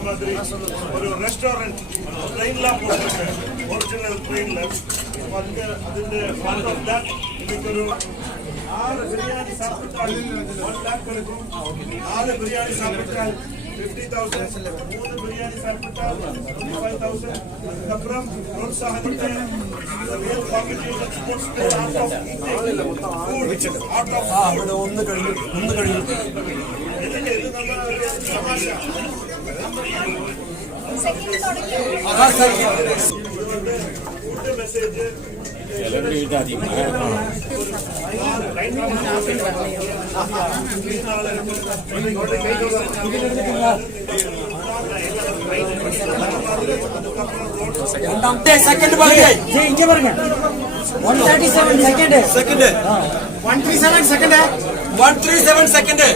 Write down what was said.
அந்த மாதிரி ஒரு ரெஸ்டாரண்ட் ட்ரெயின்லாம் போட்டிருக்கேன் ஒரிஜினல் ட்ரெயினில். അതിന്റെ പാർട്ട് ഓഫ് ദാറ്റ് എനിക്കൊരു 6 ബിരിയാണി സാപ്പിട്ടാൽ 1 lakh കൊടുക്കും. 4 ബിരിയാണി സാപ്പിട്ടാൽ 50,000, 3 ബിരിയാണി സാപ്പിട്ടാൽ 25,000. അതിനപ്പുറം പ്രോത്സാഹനത്തെ real competition sports day art of eating, art of ഒന്ന് കഴിഞ്ഞു ഇത് നമ്മുടെ തമാശ. ഫുഡ് മെസ്സേജ് സെക്കൻഡ് പറഞ്ഞു ഇങ്ങനെ പറഞ്ഞു 137 സെക്കൻഡ് 137 സെക്കൻഡ് 137 സെക്കൻഡ്